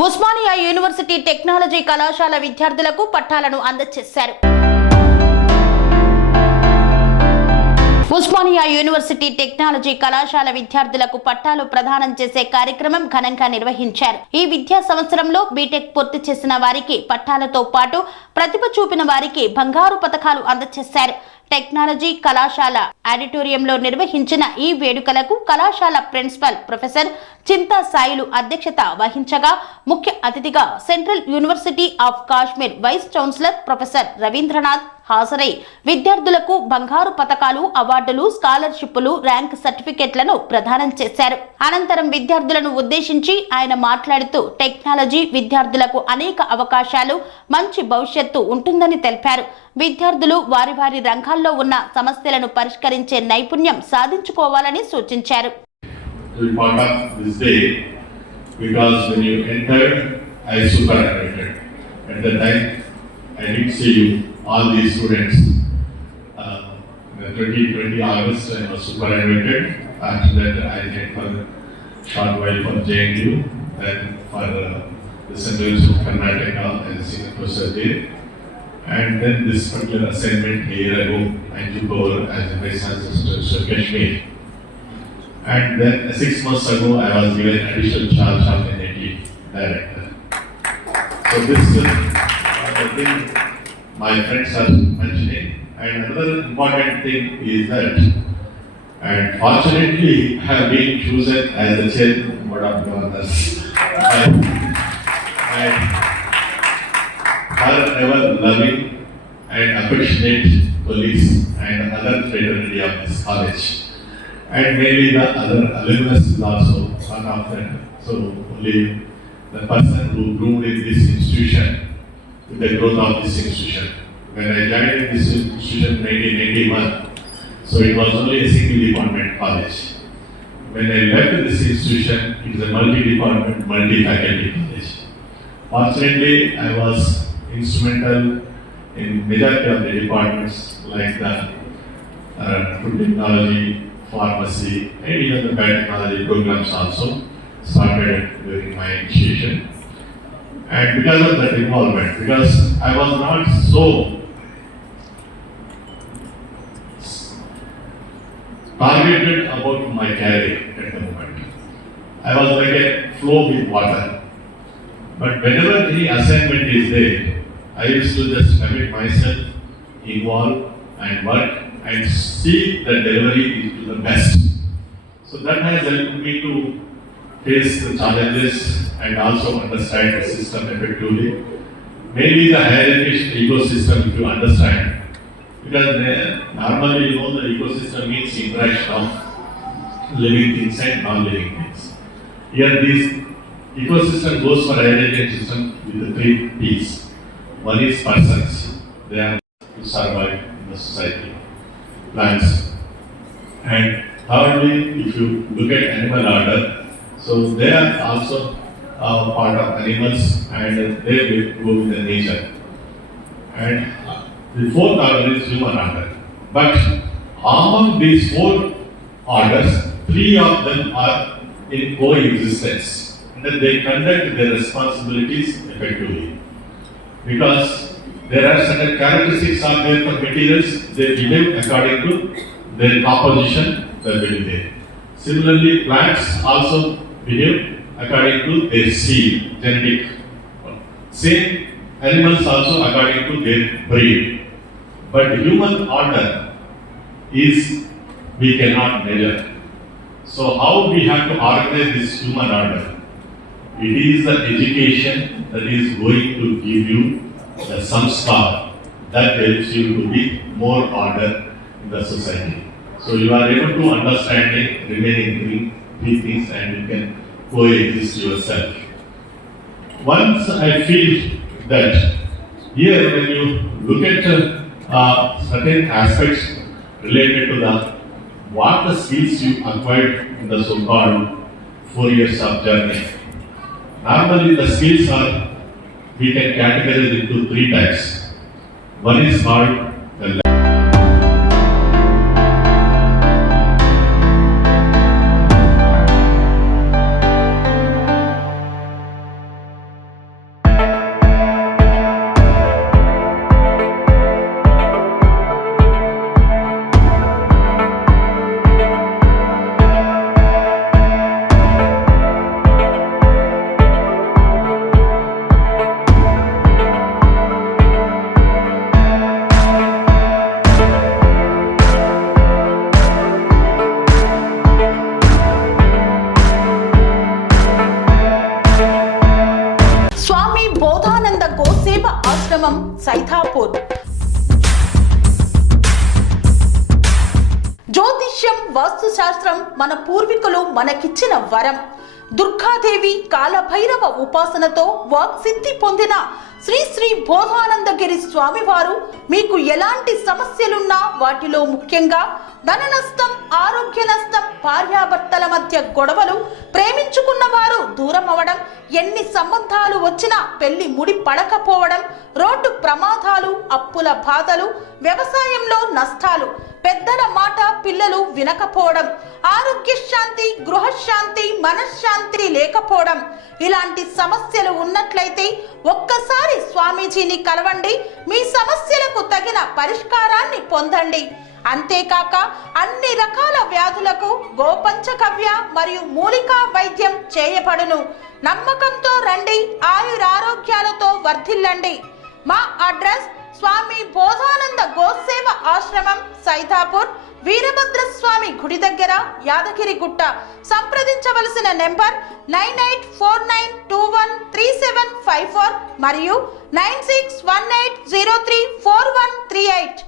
Osmania university technology కళాశాల విద్యార్థులకు పట్టాలను అందజేశారు. ఉస్మానియా యూనివర్సిటీ టెక్నాలజీ కళాశాల విద్యార్థులకు పట్టాలు ప్రదానం చేసే కార్యక్రమం ఘనంగా నిర్వహించారు. ఈ విద్యా సంవత్సరంలో బీటెక్ పూర్తి చేసిన వారికి పట్టాలతో పాటు ప్రతిభ చూపిన వారికి బంగారు పతకాలు అందజేశారు. టెక్నాలజీ కళాశాల ఆడిటోరియంలో నిర్వహించిన ఈ వేడుకలకు కళాశాల ప్రిన్సిపల్ ప్రొఫెసర్ చింతా సాయిలు అధ్యక్షత వహించగా ముఖ్య అతిథిగా central university of Kashmir vice chancellor professor Ravindranath హాజరై విద్యార్థులకు బంగారు పతకాలు, అవార్డులు, స్కాలర్షిప్లు, ర్యాంక్ సర్టిఫికెట్లను ప్రదానం చేశారు. అనంతరం విద్యార్థులను ఉద్దేశించి ఆయన మాట్లాడుతూ టెక్నాలజీ విద్యార్థులకు అనేక అవకాశాలు, మంచి భవిష్యత్తు ఉంటుందని తెలిపారు. విద్యార్థులు వారి వారి రంగాల్లో ఉన్న సమస్యలను పరిష్కరించే నైపుణ్యం సాధించుకోవాలని సూచించారు. I did see you, all these students. The 2020 August I was superannuated. After that I did for a short while for JNU, then for the Central University of Karnataka as a senior professor there. And then this particular assignment a year ago I took over as a vice chancellor of Kashmir. And then 6 months ago I was given additional charge of NIT director. So this the thing my friends are mentioning, and another important thing is that, and fortunately I have been chosen as the chairman board of governors, and her ever loving and affectionate colleagues and other fraternity of this college, and mainly the other alumnus is also one of them. So only the person who grew in this institution, with the growth of this institution. When I joined this institution in 1981, so it was only a single department college. When I left this institution, it is a multi-department, multi-faculty college. Fortunately, I was instrumental in majority of the departments like the food technology, pharmacy, and even the biotechnology programs also started during my initiation. And because of that involvement, because I was not so targeted about my career at the moment. I was like a flow with water. But whenever any assignment is there, I used to just commit myself, involve and work and see the delivery to the best. So that has helped me to face the challenges and also understand the system effectively. Maybe the higher education ecosystem, if you understand, because normally you know the ecosystem means interaction of living things and non-living things. Here this ecosystem goes for higher education system with the 3 P's. One is persons, they are to survive in the society, plants, and thirdly, if you look at animal order, so they are also part of animals and they will go with the nature. And the 4th order is human order. But among these 4 orders, 3 of them are in coexistence. And then they conduct their responsibilities effectively. Because there are certain characteristics are there for materials, they behave according to their composition, they will be there. Similarly, plants also behave according to their seed, genetic. Same animals also according to their breed. But human order is we cannot measure. So how we have to organize this human order? It is the education that is going to give you the samskar that helps you to be more order in the society. So you are able to understand the remaining 3 things and you can coexist yourself. Once I feel that here when you look at certain aspects related to what the skills you acquired in the so-called 4 years of journey. Normally the skills are, we can categorize into 3 types. One is called the ఆశ్రమం సైథాపూర్. జ్యోతిష్యం, వాస్తుశాస్త్రం మన పూర్వీకులు మనకిచ్చిన వరం. దుర్గాదేవి, కాలభైరవ ఉపాసనతో వాక్సిద్ధి పొందిన శ్రీ శ్రీ బోధానందగిరి స్వామివారు మీకు ఎలాంటి సమస్యలున్నా, వాటిలో ముఖ్యంగా ధన నష్టం, ఆరోగ్య నష్టం, భార్యాభర్తల మధ్య గొడవలు, ప్రేమించుకున్న వారు దూరం అవడం, ఎన్ని సంబంధాలు వచ్చినా పెళ్లి ముడి పడకపోవడం, రోడ్డు ప్రమాదాలు, అప్పుల బాధలు, వ్యవసాయంలో నష్టాలు, పెద్దల మాట పిల్లలు వినకపోవడం, ఆరోగ్య శాంతి, గృహశాంతి, మనశ్శాంతి లేకపోవడం, ఇలాంటి సమస్యలు ఉన్నట్లయితే ఒక్కసారి స్వామీజీని కలవండి. మీ సమస్యలకు తగిన పరిష్కారాన్ని పొందండి. అంతేకాక అన్ని రకాల వ్యాధులకు గోపంచకవ్య మరియు మూలికా వైద్యం చేయబడును. నమ్మకంతో రండి, ఆయురారోగ్యాలతో వర్ధిల్లండి. మా అడ్రస్ స్వామి బోధానంద గోసేవ ఆశ్రమం, సైథాపూర్, వీరభద్రస్వామి గుడి దగ్గర, యాదగిరిగుట్ట. సంప్రదించవలసిన నెంబర్ 9849213754 మరియు 9618034138.